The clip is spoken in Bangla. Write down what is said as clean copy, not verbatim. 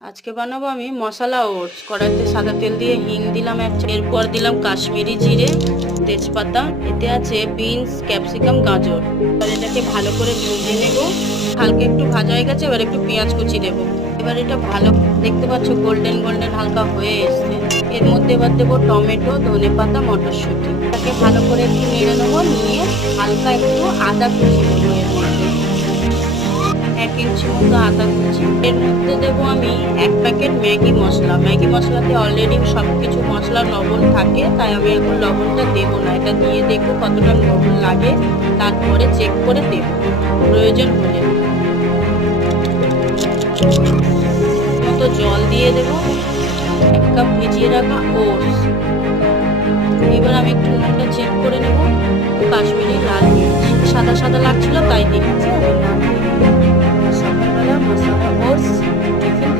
আজকে বানাবো আমি মশলা ওটস। কড়াইতে সাদা তেল দিয়ে হিং দিলাম এরপর দিলাম কাশ্মীরি জিরে, তেজপাতা। এতে আছে বিনস, ক্যাপসিকাম, গাজর। এবার এটাকে ভালো করে ভেজে নেব। হালকা একটু ভাজা হয়ে গেছে, এবার একটু পেঁয়াজ কুচি দেবো। এবার এটা ভালো দেখতে পাচ্ছ গোল্ডেন গোল্ডেন হালকা হয়ে এসছে। এর মধ্যে এবার দেবো টমেটো, ধনেপাতা, মটরশুঁটি। এটাকে ভালো করে একটু নেড়ে নেবো, নিয়ে হালকা একটু আদা কুচি দেবো এর মধ্যে। 1 ইঞ্চি মতো আদা কুচি। এর মধ্যে দেবো আমি 1 প্যাকেট ম্যাগি মশলা। ম্যাগি মশলাতে অলরেডি সব কিছু মশলা লবণ থাকে, তাই আমি এখন লবণটা দেবো না। এটা দিয়ে দেখবো কতটা লবণ লাগে, তারপরে চেক করে দেবো প্রয়োজন হলে। মতো জল দিয়ে দেবো। 1 কাপ ভিজিয়ে রাখা ওটস। এবার আমি একটু নুনটা চেক করে নেব। কাশ্মীরি লাল মির্চ সাদা সাদা লাগছিল, তাই দিয়েছি আমি না। সকালবেলা মশলা ওটস টিফিন